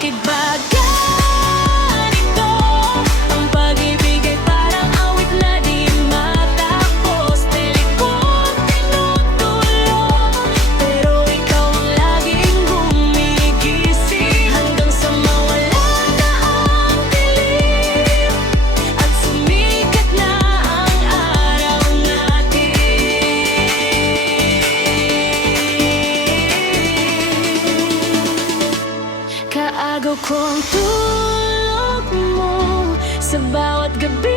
Iba ganito, ang pag-ibig ay parang awit na di matapos. Pelikong tinutulong, pero ikaw ang laging gumigising, hanggang sa mawala na ang dilim at sumikat na ang araw natin. Kaagaw ko ang tulog mo sa bawat gabi.